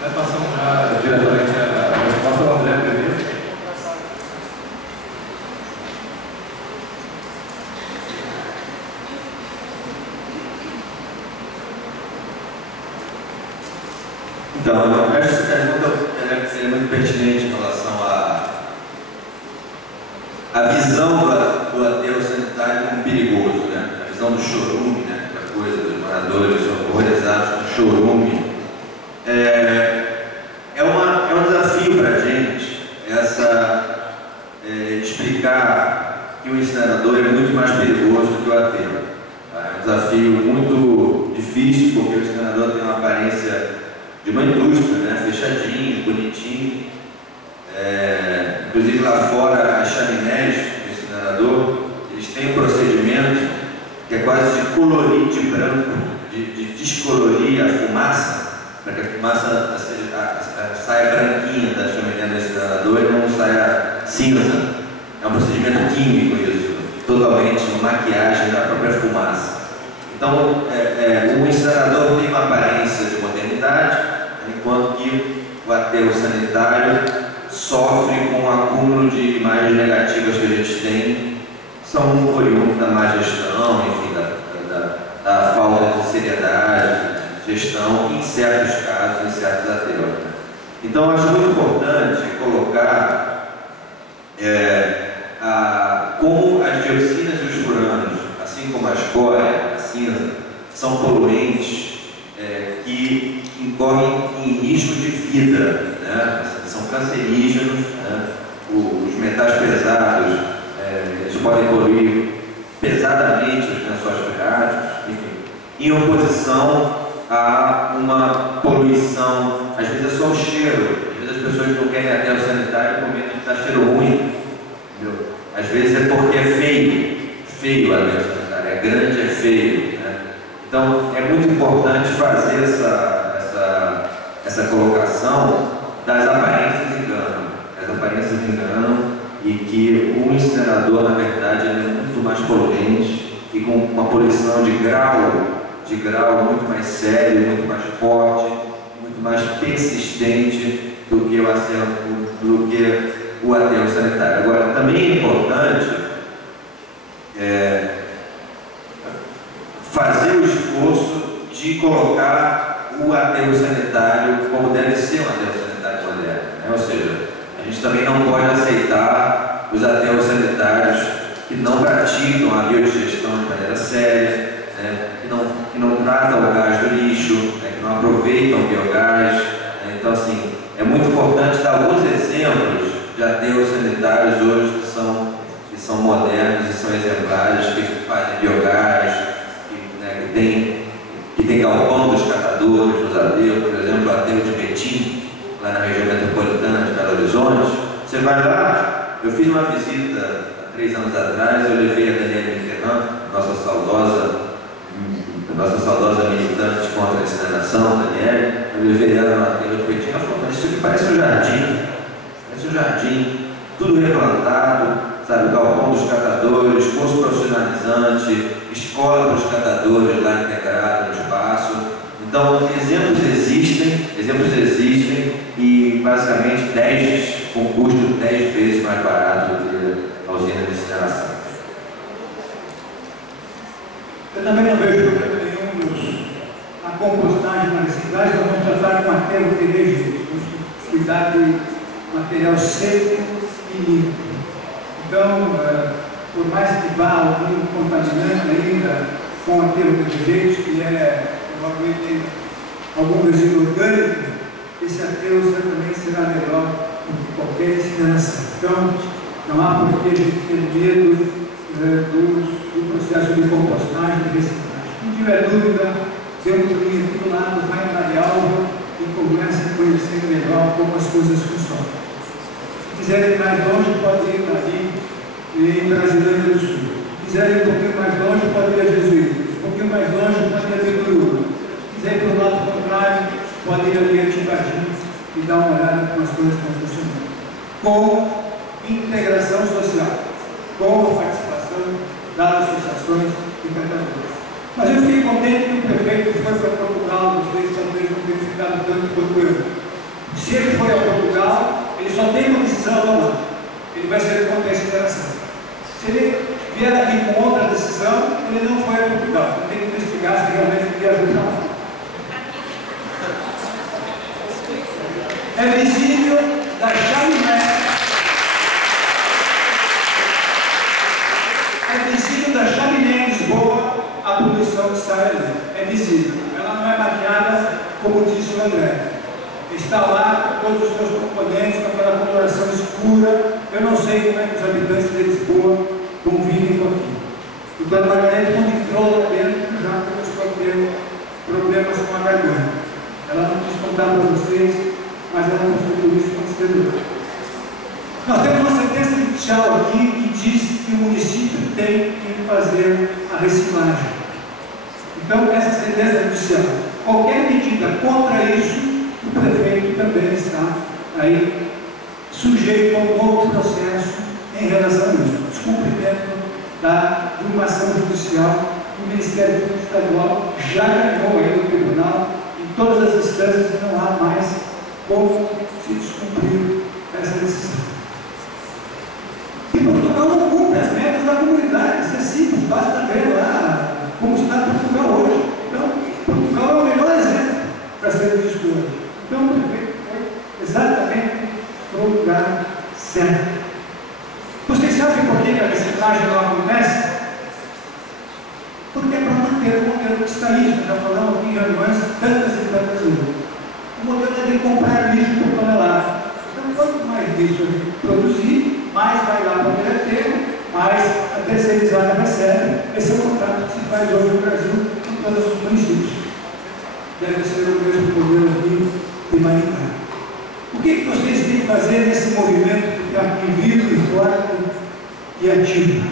Nós passamos já diretamente a resposta ao André primeiro. Então, eu acho que essa pergunta é muito pertinente em relação à visão do aterro sanitário como perigoso, né? A visão do chorume, né? Da coisa dos moradores horrorizados com chorume. É um desafio para a gente explicar que o incinerador é muito mais perigoso do que o aterro. É um desafio muito difícil, porque o incinerador tem uma aparência de uma indústria, né? Fechadinho, bonitinho. Inclusive lá fora, as chaminés do incinerador, eles têm um procedimento que é quase de colorir de branco, de descolorir a fumaça, para que a fumaça saia branquinha da chaminé do incinerador e não saia cinza. É um procedimento químico isso, totalmente uma maquiagem da própria fumaça. Então, o incinerador tem uma aparência de modernidade, enquanto que o aterro sanitário sofre com o acúmulo de imagens negativas que a gente tem, são oriundos da má gestão, enfim, da falta de seriedade, gestão, em certos casos, em certos aterros. Então, acho muito importante colocar como as dioxinas e os furanos, assim como a escória, a cinza, são poluentes que incorrem em risco de vida, né? São cancerígenos, né? Os metais pesados, eles podem poluir pesadamente os lençóis freáticos, enfim, em oposição a uma poluição, às vezes é só o cheiro, às vezes as pessoas não querem aterro sanitário com medo de dar cheiro ruim, entendeu? Às vezes é porque é feio o aterro sanitário, é grande, é feio, né? Então, é muito importante fazer essa colocação das aparências enganam. As aparências enganam e que o incinerador, na verdade, é muito mais poluente e com uma poluição de grau muito mais sério, muito mais forte, muito mais persistente do que o aterro sanitário. Agora, também é importante fazer o esforço de colocar o aterro sanitário como deve ser um aterro sanitário moderno, né? Ou seja, a gente também não pode aceitar os aterros sanitários que não praticam a biodigestão de maneira séria, né? que não tratam o gás do lixo, né? Que não aproveitam o biogás, né? Então, assim, é muito importante dar alguns exemplos de aterros sanitários hoje que são modernos e são exemplares, que fazem biogás, que tem galpão dos catadores, dos aterros, por exemplo, o aterro de Betim, lá na região metropolitana de Belo Horizonte. Você vai lá, eu fiz uma visita há 3 anos atrás, eu levei a Daniela Ferran, nossa saudosa militante contra a incineração, Daniela, eu levei ela no aterro de Betim, ela falou, mas isso aqui parece um jardim, tudo replantado, sabe, o galpão dos catadores, curso profissionalizante, escola para os catadores lá integrado no espaço. Então, exemplos existem e basicamente com custo 10 vezes mais barato do que a usina de incineração. Eu também não vejo problema nenhum na compostagem, na reciclagem. Nós vamos tratar com aterro pelejo, vamos cuidar de material seco e limpo. Então, por mais que vá algum contaminante ainda com aterro de jeito, que provavelmente algum resíduo orgânico, esse aterro certamente será melhor do que qualquer incineração. Então, não há por que a gente ter medo do processo de compostagem e reciclagem. Se tiver dúvida, temos um livro do lado, vai na Marialva e começa a conhecer melhor como as coisas funcionam. Se quiser ir mais longe, pode ir ali em Brasília do Sul. Se quiser ir um pouquinho mais longe, pode ir a Jesuítas. Um pouquinho mais longe, pode ir a Bicuruba. Se quiser ir para o lado contrário, pode ir ali a Tibatim e dar uma olhada como as coisas estão funcionando. Com integração social, com a participação das associações e catadores. Mas eu fiquei contente que o prefeito foi para Portugal, vocês talvez não tenham ficado tanto tranquilo. Se ele foi a Portugal, ele só tem uma decisão a tomar. Ele vai ser contra a consideração. Se ele vier aqui com outra decisão, ele não foi a Portugal. Ele tem que investigar se realmente viajou para lá. É visível da chaminé. É visível da chaminé em Lisboa a poluição que sai ali. É visível. Ela não é maquiada, como disse o André. Está lá com todos os seus componentes, com aquela coloração escura. Eu não sei como é que os habitantes de Lisboa convivem com aquilo. E quando a Margarete, quando entrou lá dentro, já começou a ter problemas com a garganta. Ela não quis contar para vocês, mas ela mostrou isso como estudador. Nós temos uma sentença judicial aqui que diz que o município tem que fazer a reciclagem. Então, essa sentença judicial, qualquer medida contra isso, o prefeito também está aí sujeito a um novo processo em relação a isso. Descumprimento de uma ação judicial, o Ministério Público Estadual já ganhou aí no tribunal, em todas as instâncias, e não há mais como se descumprir essa decisão. E Portugal não cumpre as metas da comunidade, isso é simples, basta ver lá como está Portugal hoje. Então, Portugal é o melhor exemplo para ser visto hoje. Então, o prefeito foi exatamente para o lugar certo. Vocês sabem por que a reciclagem não acontece? Porque é para manter o modelo que está aí. Já falamos aqui em reuniões tantas e tantas vezes. O modelo é de comprar lixo por tonelada. Então, quanto mais lixo a gente produzir, mais vai lá para o direteiro, mais a terceirizada recebe. Esse é o contrato que se faz hoje no Brasil com todos os municípios. Deve ser o mesmo modelo aqui de Maringá. O que vocês têm que fazer nesse movimento que está aqui vivo e forte e ativo?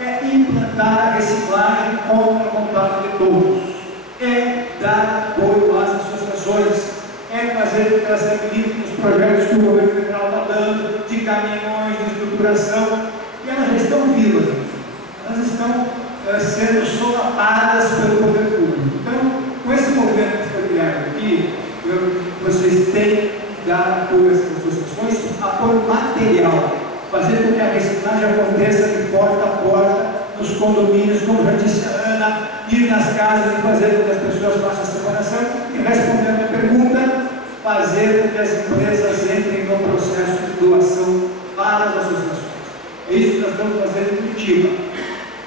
É implantar a reciclagem contra o contato de todos. É dar apoio às associações. É fazer que elas acreditem nos projetos que o governo federal está dando, de caminhões, de estruturação, e elas já estão vivas. Elas estão sendo solapadas pelo poder público. Então, com esse movimento que foi criado aqui, vocês têm que dar apoio às associações, apoio material, fazer com que a reciclagem aconteça de porta a porta, nos condomínios, como já disse a Ana, ir nas casas e fazer com que as pessoas façam a separação, e respondendo a pergunta, fazer com que as empresas entrem no processo de doação para as associações. É isso que nós estamos fazendo em Curitiba.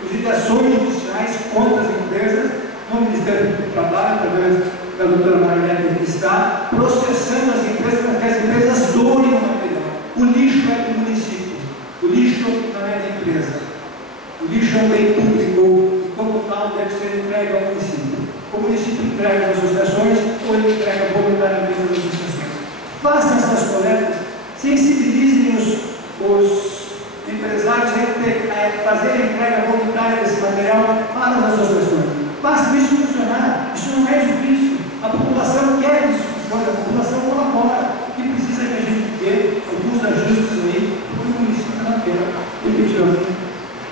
Inclusive, ações judiciais contra as empresas, no Ministério do Trabalho, através da doutora Margarete, que está processando as empresas para que as empresas doem o material. O lixo é do município, o lixo não é da empresa. O lixo é um bem público e, como tal, deve ser entregue ao município. O município entrega às associações ou ele entrega voluntariamente às associações. Façam essas coletas, sensibilizem os empresários a fazer a entrega voluntária desse material para as associações. Façam isso funcionar. Isso não é difícil. A população quer que isso funcione, a população colabora e precisa que a gente dê alguns ajustes aí, porque o município não quer efetivamente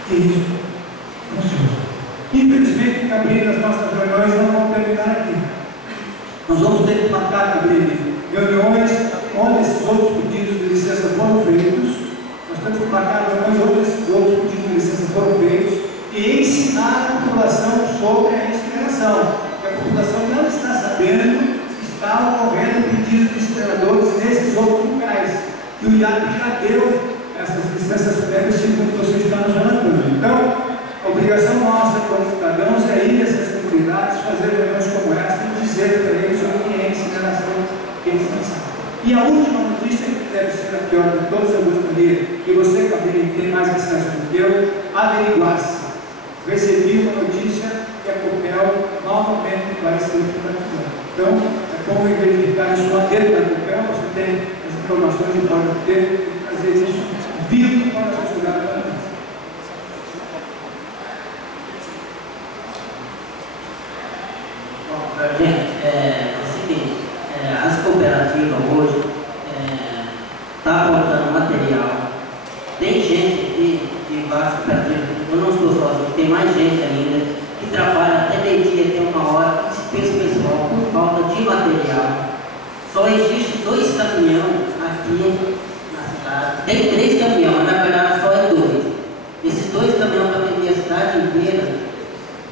que isso funcione. Infelizmente, Gabriel, as nossas reuniões não vão terminar aqui. Nós vamos ter que marcar, Gabriel, reuniões onde esses outros pedidos de licença foram feitos. Nós temos que marcar reuniões onde esses outros pedidos de licença foram feitos e ensinar a população sobre a incineração. Porque a população não está sabendo que está ocorrendo pedidos de incineradores nesses outros locais. E o IAP já deu essas licenças prévias, segundo você está nos relatando. Então, a obrigação nossa, como cidadãos, é ir nessas comunidades, fazer reuniões como essa e dizer para eles o que é incineração, o que é incineração. E a última notícia, que deve ser a pior de todas, eu gostaria que você, Gabriel, que tem mais acesso do que eu, averiguasse. Recebi uma notícia que a Copel novamente vai ser privatizada. Então, é como verificar isso lá dentro da Copel, você tem as informações e pode ter e fazer isso vivo para a sociedade. Gente, é o seguinte, as cooperativas hoje estão aportando material. Tem gente de várias cooperativas, eu não estou sozinho, tem mais gente ainda que trabalha até meio-dia, tem uma hora, que dispensa o pessoal por falta de material. tem 3 caminhões, na verdade só é 2. Esses 2 caminhões para atender a cidade inteira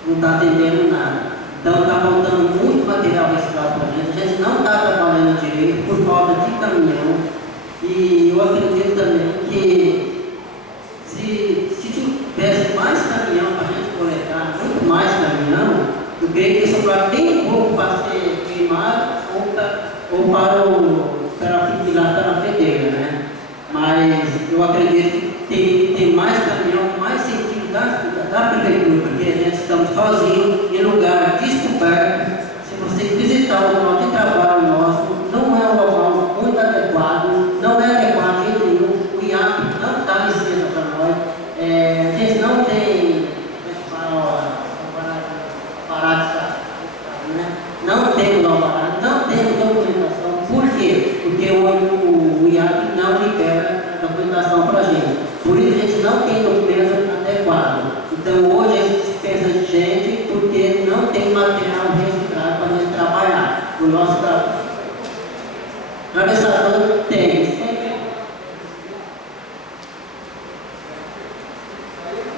não está atendendo nada. Então está faltando muito material reciclado para a gente não está trabalhando direito por falta de caminhão. E eu acredito também que se tivesse mais caminhão para a gente coletar, muito mais caminhão, eu creio que sobrar bem pouco para ser queimado ou para a fedeira, né? Mas eu acredito que tem mais caminhão, mais sentido da prefeitura, porque a gente estamos sozinhos em lugar descoberto. Se você visitar o local de trabalho nosso, não é um local muito adequado, não é adequado de jeito nenhum. O IAP não dá licença para nós, a gente não tem não temos alvará, não temos documentação. Por quê? Porque o IAP não libera a documentação para a gente. Por isso a gente não tem documento adequado. Então hoje a gente dispensa de gente porque não tem material registrado para a gente trabalhar no nosso trabalho. Atravessador tem.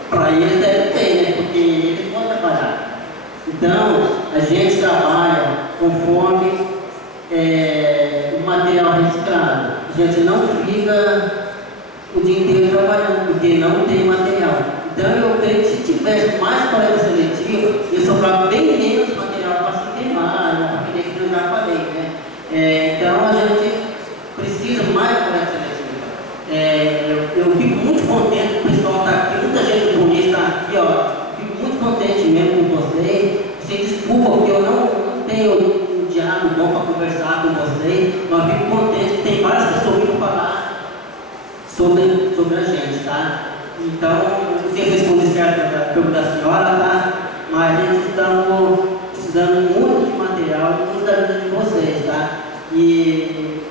Para eles deve ter, né? Porque eles vão trabalhar. Então, a gente trabalha conforme o material reciclado. A gente não fica o dia inteiro trabalhando, porque não tem material. Então, eu creio que se tivesse mais coleta seletiva, ia sobrar bem menos material para se queimar, para que eu já falei, né? Então, a gente precisa mais coleta seletiva. Eu fico muito contente que o pessoal está aqui, muita gente bonita está aqui, ó. Fico muito contente mesmo com vocês. Sem desculpa, porque eu não tenho um diálogo bom para conversar com vocês, mas fico contente que tem várias pessoas vindo falar sobre a gente, tá? Então, não sei se respondi certo a pergunta da senhora, tá? Mas a gente está precisando muito de material, muito da vida de vocês, tá? E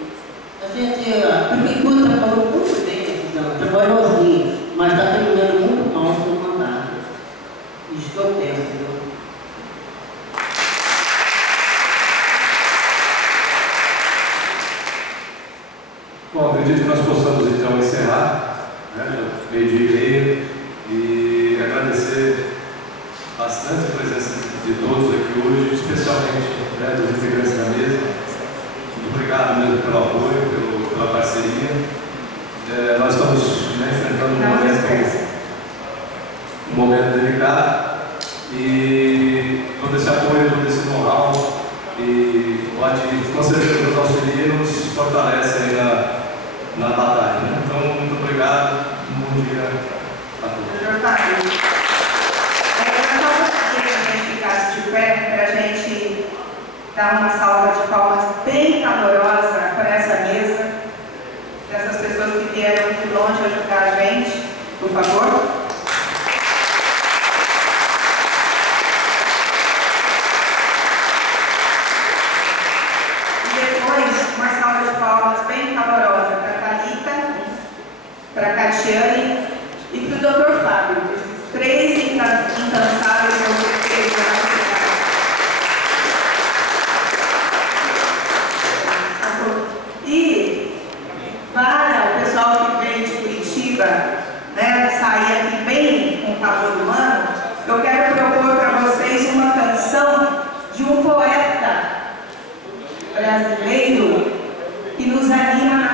a prefeitura trabalhou muito bem nesse ano, trabalhou assim, mas está terminando muito mal o seu mandato. Isso que eu penso, entendeu? Bom, acredito que nós possamos então encerrar, né, meio-dia e meio, e agradecer bastante a presença de todos aqui hoje, especialmente, né, dos integrantes da mesa. Muito obrigado mesmo pelo apoio, pela parceria. Nós estamos, né, enfrentando um momento delicado e todo esse apoio, todo esse know-how e pode, com certeza, nos auxilia e nos fortalece aí na batalha. Né? Então, muito obrigado, bom dia a todos. Doutor Fábio, eu só gostaria que a gente ficasse de pé para a gente dar uma salva de palmas bem calorosa para essa mesa, dessas pessoas que vieram de longe ajudar a gente, por favor. Uma salva de palmas bem calorosa para a Thalita, para a Catiane e para o Dr. Fábio, esses 3 incansáveis obreiros da nossa cidade. E para o pessoal que vem de Curitiba, né, sair aqui bem com o calor humano, eu quero propor para vocês uma canção de um poeta brasileiro que nos anima